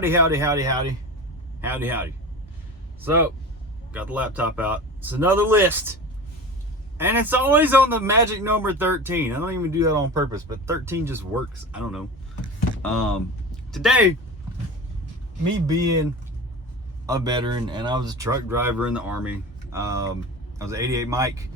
Howdy. So, got the laptop out. It's another list. And it's always on the magic number 13. I don't even do that on purpose, but 13 just works. I don't know. Today, me being a veteran, and I was a truck driver in the Army. I was an 88 Mike.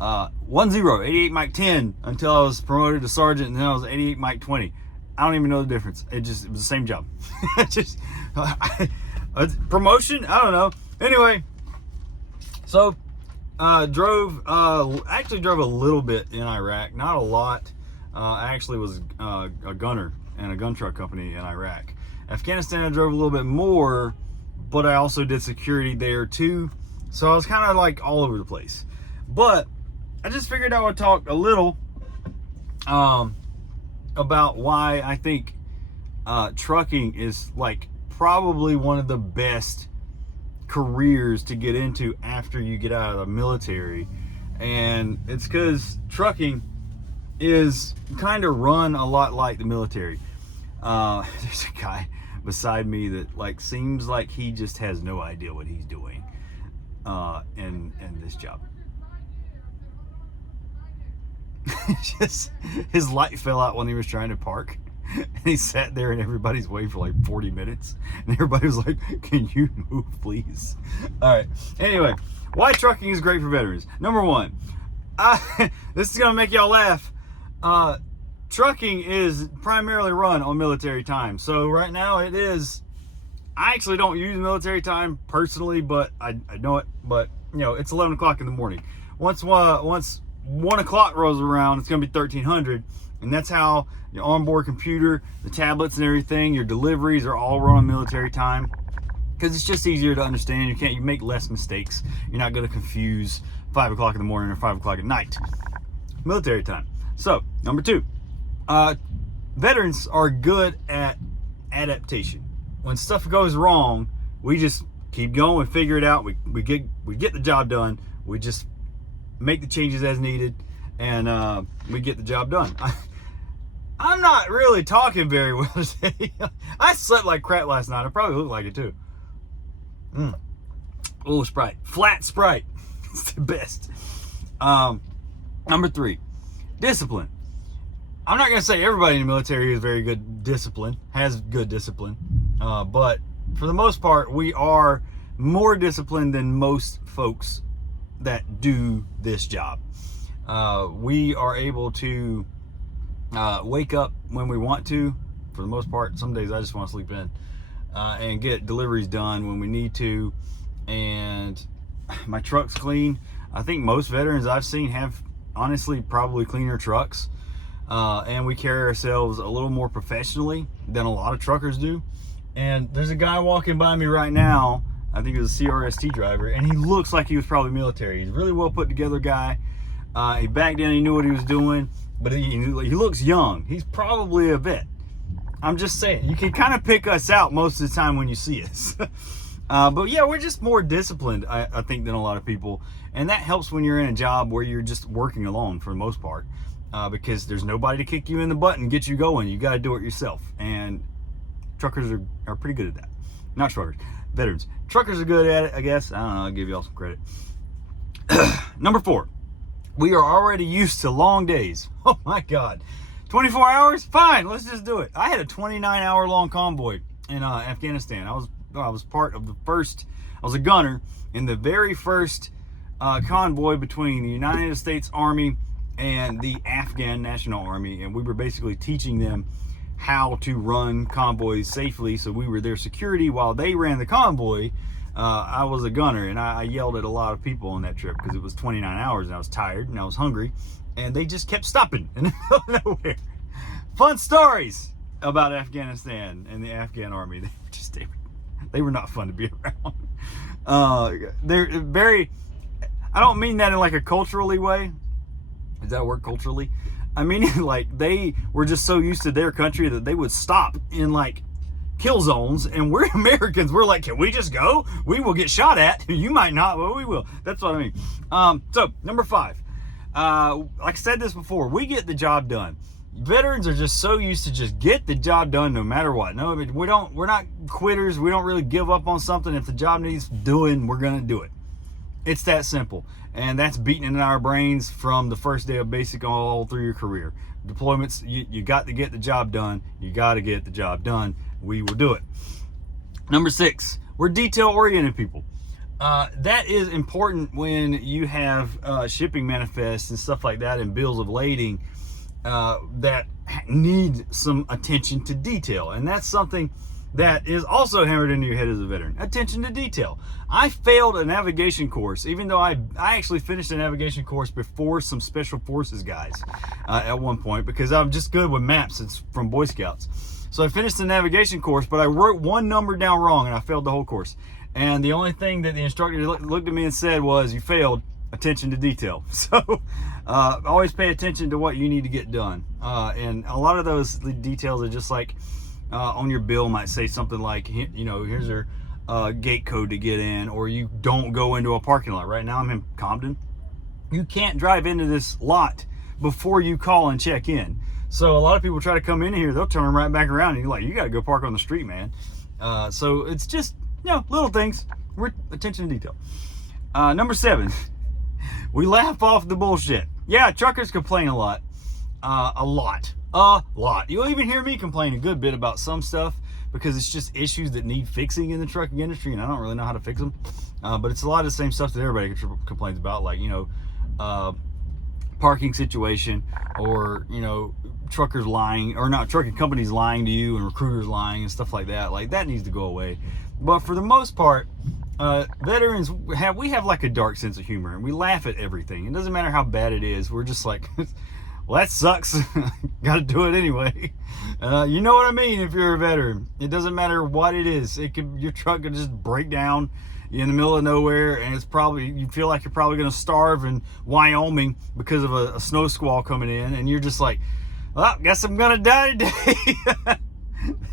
88 Mike 10 until I was promoted to sergeant, and then I was 88 Mike 20. I don't even know the difference. It was the same job. Promotion? I don't know. Anyway, so drove a little bit in Iraq, not a lot. I actually was a gunner in a gun truck company in Iraq. Afghanistan, I drove a little bit more, but I also did security there too. So I was kind of like all over the place. But I just figured I would talk a little about why I think trucking is like probably one of the best careers to get into after you get out of the military. And it's because trucking is kind of run a lot like the military. There's a guy beside me that like seems like he just has no idea what he's doing in this job. Just his light fell out when he was trying to park, and he sat there and everybody's waiting for like 40 minutes, and everybody was like, can you move please? All right, anyway, why trucking is great for veterans. Number one, this is gonna make y'all laugh. Trucking is primarily run on military time. So right now it is, I actually don't use military time personally, but I know it. But you know, it's 11 o'clock in the morning. Once 1 o'clock rolls around, it's going to be 1300, and that's how your onboard computer, the tablets and everything, your deliveries are all run on military time, because it's just easier to understand. You make less mistakes. You're not going to confuse 5 o'clock in the morning or 5 o'clock at night. Military time. So number two, veterans are good at adaptation. When stuff goes wrong, we just keep going, we figure it out, we get the job done, we just make the changes as needed, and we get the job done. I'm not really talking very well today. I slept like crap last night. I probably look like it too. Oh, Sprite. Flat Sprite. It's the best. Number three, discipline. I'm not going to say everybody in the military is very good discipline, has good discipline, but for the most part, we are more disciplined than most folks that do this job. We are able to wake up when we want to, for the most part. Some days I just want to sleep in, and get deliveries done when we need to. And my truck's clean. I think most veterans I've seen have honestly probably cleaner trucks. And we carry ourselves a little more professionally than a lot of truckers do. And there's a guy walking by me right now, I think he was a CRST driver, and he looks like he was probably military. He's a really well put together guy. He backed in, he knew what he was doing, but he looks young. He's probably a vet. I'm just saying, you can kind of pick us out most of the time when you see us. But yeah, we're just more disciplined, I think, than a lot of people. And that helps when you're in a job where you're just working alone for the most part. Because there's nobody to kick you in the butt and get you going. You got to do it yourself. And truckers are pretty good at that. Not truckers, veterans. Truckers are good at it, I guess. I don't know, I'll give y'all some credit. Number four, we are already used to long days. Oh my God. 24 hours? Fine, let's just do it. I had a 29-hour long convoy in Afghanistan. I was part of I was a gunner in the very first convoy between the United States Army and the Afghan National Army, and we were basically teaching them how to run convoys safely. So we were their security while they ran the convoy. I was a gunner, and I yelled at a lot of people on that trip because it was 29 hours and I was tired and I was hungry, and they just kept stopping in the middle of nowhere. Fun stories about Afghanistan and the Afghan Army. They were not fun to be around. They're very, I don't mean that in like a culturally way. Does that work culturally? I mean, like, they were just so used to their country that they would stop in like kill zones, and we're Americans. We're like, can we just go? We will get shot at. You might not, but we will. That's what I mean. So number five, like I said this before, we get the job done. veterans are just so used to just get the job done no matter what. No, I mean, we're not quitters. We don't really give up on something. If the job needs doing, we're going to do it. It's that simple. And that's beaten in our brains from the first day of basic all through your career. Deployments, you got to get the job done. You got to get the job done. We will do it. Number 6, we're detail-oriented people. That is important when you have shipping manifests and stuff like that and bills of lading that need some attention to detail. And that's something that is also hammered into your head as a veteran. Attention to detail. I failed a navigation course, even though I actually finished a navigation course before some special forces guys at one point, because I'm just good with maps. It's from Boy Scouts. So I finished the navigation course, but I wrote one number down wrong and I failed the whole course. And the only thing that the instructor looked at me and said was, "You failed, attention to detail." So always pay attention to what you need to get done. And a lot of those details are just like on your bill might say something like, you know, here's your gate code to get in, or you don't go into a parking lot. Right now I'm in Compton. You can't drive into this lot before you call and check in. So a lot of people try to come in here, they'll turn right back around and you're like, you got to go park on the street, man. So it's just, you know, little things. We're attention to detail. Number 7, we laugh off the bullshit. Yeah, truckers complain a lot. A lot. You'll even hear me complain a good bit about some stuff because it's just issues that need fixing in the trucking industry, and I don't really know how to fix them. But it's a lot of the same stuff that everybody complains about, like, you know, parking situation, or, you know, truckers lying, or not, trucking companies lying to you and recruiters lying and stuff like that. Like, that needs to go away. But for the most part, veterans we have like a dark sense of humor, and we laugh at everything. It doesn't matter how bad it is. We're just like, well, that sucks. Got to do it anyway. You know what I mean? If you're a veteran, it doesn't matter what it is. Your truck could just break down in the middle of nowhere, and you feel like you're probably going to starve in Wyoming because of a snow squall coming in, and you're just like, well, guess I'm going to die today.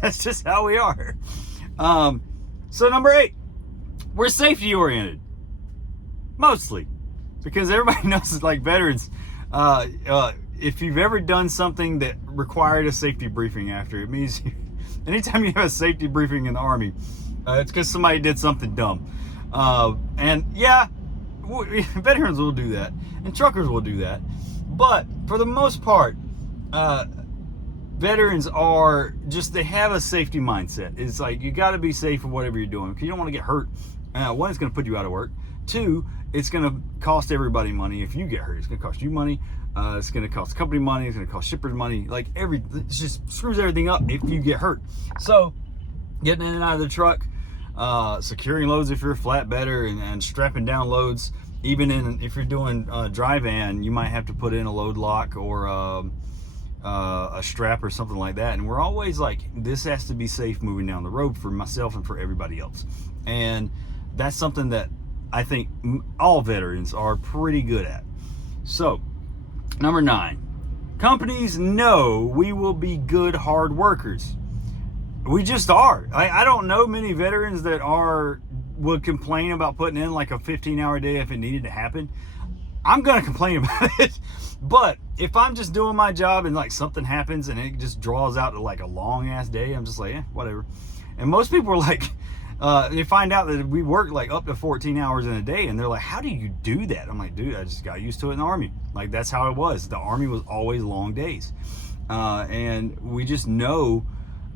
That's just how we are. So number 8, we're safety oriented, mostly, because everybody knows it's like veterans. If you've ever done something that required a safety briefing after, it means anytime you have a safety briefing in the Army, it's because somebody did something dumb. And yeah, veterans will do that, and truckers will do that. But for the most part, veterans are just, they have a safety mindset. It's like, you got to be safe in whatever you're doing, because you don't want to get hurt. One, it's going to put you out of work. 2, it's going to cost everybody money if you get hurt. It's going to cost you money. It's going to cost the company money. It's going to cost shippers money. Like, it just screws everything up if you get hurt. So getting in and out of the truck, securing loads if you're a flatbedder, and strapping down loads, even if you're doing dry van, you might have to put in a load lock or a strap or something like that. And we're always like, this has to be safe moving down the road for myself and for everybody else. And that's something that I think all veterans are pretty good at. So number 9, companies know we will be good hard workers. We just are. I don't know many veterans that would complain about putting in like a 15-hour day if it needed to happen. I'm gonna complain about it, but if I'm just doing my job and like something happens and it just draws out to like a long ass day, I'm just like, whatever. And most people are like, they find out that we work like up to 14 hours in a day, and they're like, how do you do that? I'm like, dude, I just got used to it in the Army. Like, that's how it was. The Army was always long days. And we just know,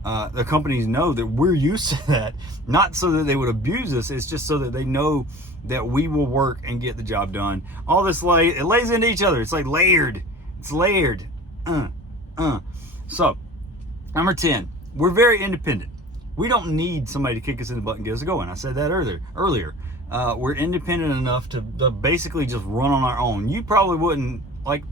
the companies know that we're used to that, not so that they would abuse us. It's just so that they know that we will work and get the job done. All this, it lays into each other. It's like layered. It's layered. So, number 10, we're very independent. We don't need somebody to kick us in the butt and get us going. I said that earlier. We're independent enough to basically just run on our own. You probably wouldn't, like,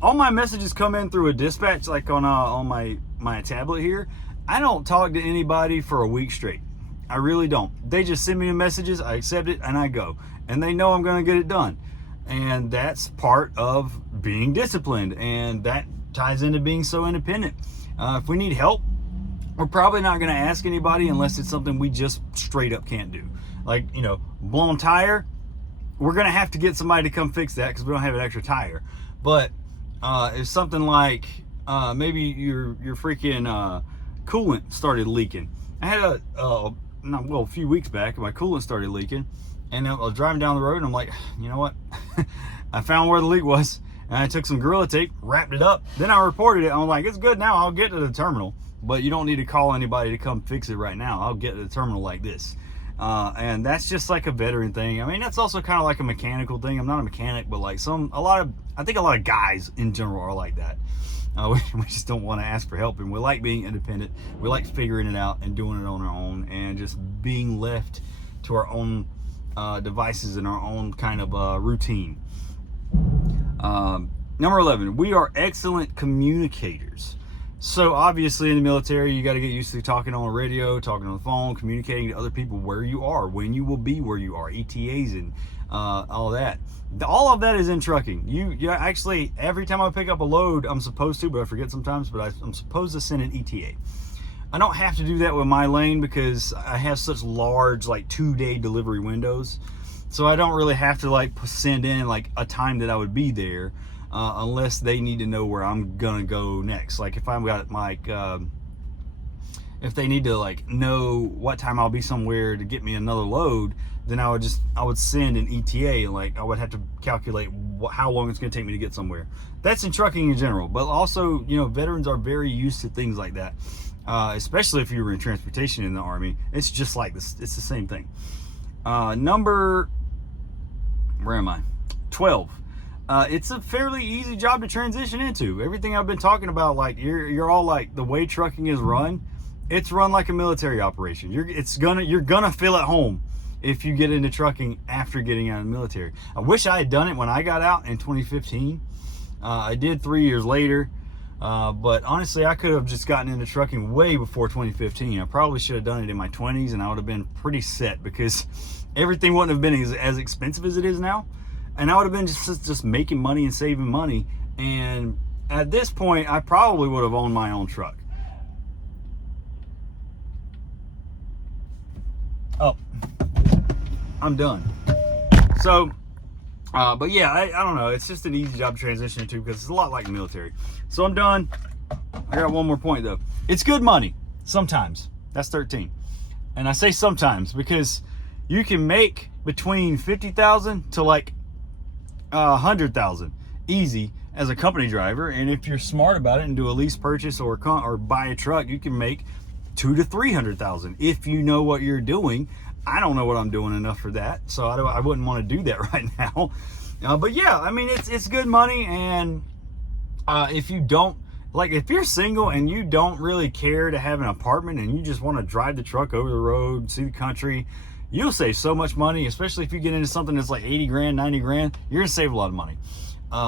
all my messages come in through a dispatch, like on my tablet here. I don't talk to anybody for a week straight. I really don't. They just send me the messages, I accept it, and I go. And they know I'm going to get it done. And that's part of being disciplined, and that ties into being so independent. If we need help, we're probably not going to ask anybody unless it's something we just straight up can't do. Like, you know, blown tire, we're going to have to get somebody to come fix that because we don't have an extra tire. But It's something like maybe your freaking coolant started leaking. I had a few weeks back, my coolant started leaking, and I was driving down the road, and I'm like, you know what? I found where the leak was, and I took some Gorilla Tape, wrapped it up. Then I reported it. I'm like, it's good now. I'll get to the terminal, but you don't need to call anybody to come fix it right now. I'll get to the terminal like this. And that's just like a veteran thing. I mean, that's also kind of like a mechanical thing. I'm not a mechanic, but like I think a lot of guys in general are like that. We just don't want to ask for help, and we like being independent. We like figuring it out and doing it on our own, and just being left to our own devices and our own kind of routine. Number 11, we are excellent communicators. So obviously in the military, you got to get used to talking on the radio, talking on the phone, communicating to other people where you are, when you will be where you are, ETAs and all that. All of that is in trucking. You actually, every time I pick up a load, I'm supposed to, but I forget sometimes, but I'm supposed to send an ETA. I don't have to do that with my lane because I have such large, like 2-day delivery windows. So I don't really have to like send in like a time that I would be there. Unless they need to know where I'm gonna go next. Like if I've got like, if they need to like know what time I'll be somewhere to get me another load, then I would send an ETA. Like I would have to calculate how long it's gonna take me to get somewhere. That's in trucking in general, but also, you know, veterans are very used to things like that. Especially if you were in transportation in the Army, it's just like this. It's the same thing. Where am I? 12. It's a fairly easy job to transition into. Everything I've been talking about, like you're all like the way trucking is run, it's run like a military operation. You're gonna feel at home if you get into trucking after getting out of the military. I wish I had done it when I got out in 2015. I did 3 years later, but honestly, I could have just gotten into trucking way before 2015. I probably should have done it in my 20s, and I would have been pretty set because everything wouldn't have been as expensive as it is now. And I would have been just making money and saving money. And at this point, I probably would have owned my own truck. Oh, I'm done. So, but yeah, I don't know. It's just an easy job to transition into because it's a lot like the military. So I'm done. I got one more point though. It's good money sometimes. That's 13. And I say sometimes because you can make between 50,000 to like 100,000 easy as a company driver, and if you're smart about it and do a lease purchase or buy a truck, you can make 200,000 to 300,000 if you know what you're doing. I don't know what I'm doing enough for that, so I wouldn't want to do that right now. But yeah, I mean it's good money, and if you don't like, if you're single and you don't really care to have an apartment and you just want to drive the truck over the road, see the country, you'll save so much money, especially if you get into something that's like 80 grand, 90 grand, you're gonna save a lot of money.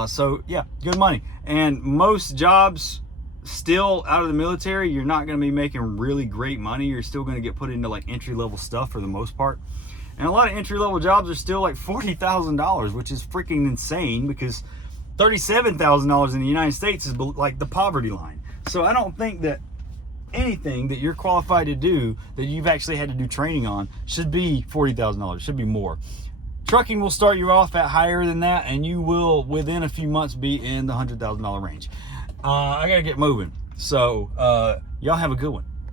So yeah, good money. And most jobs still out of the military, you're not gonna be making really great money. You're still gonna get put into like entry-level stuff for the most part. And a lot of entry-level jobs are still like $40,000, which is freaking insane because $37,000 in the United States is like the poverty line. So I don't think that anything that you're qualified to do that you've actually had to do training on should be $40,000. Should be more. Trucking will start you off at higher than that, and you will within a few months be in the $100,000 range. I gotta get moving. So y'all have a good one.